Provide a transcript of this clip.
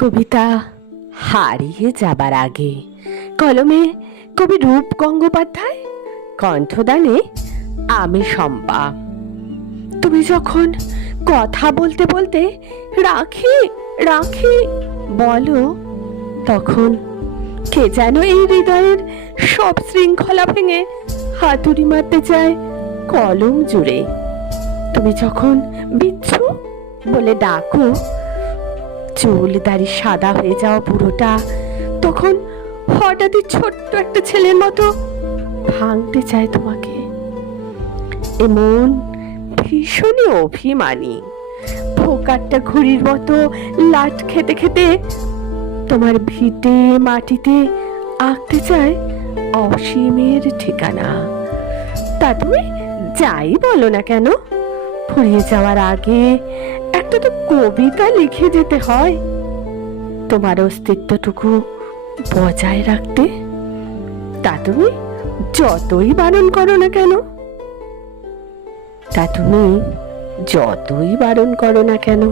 কবিতা হারিয়ে যাবার আগে, কলমে কবি রূপ গঙ্গোপাধ্যায়, কণ্ঠদানে আমি শম্পা। তুমি যখন কথা বলতে বলতে রাখি রাখি বলো, তখন কে যেন এই হৃদয়ের সব শৃঙ্খলা ভেঙে হাতুড়ি মারতে চায় কলম জুড়ে। তুমি যখন বিচ্ছু বলে ডাকো, চুল দাড়ি সাদা হয়ে যাওয়া বুড়োটা তখন হঠাৎই ছোট্ট একটা ছেলের মতো ভাঙতে চায় তোমাকে। এমন ভীষণই অভিমানী, ফোকারটা ঘুড়ির মতো লাট খেতে খেতে তোমার ভিটে মাটিতে আঁকতে চায় অসীমের ঠিকানা। তা তুমি যাই বলো না কেন, ফুরিয়ে যাওয়ার আগে একটা তো কবিতা লিখে যেতে হয় তোমার অস্তিত্বটুকু বজায় রাখতে। তা তুমি যতই বারণ করো না কেন, তা তুমি যতই বারণ করো না কেন।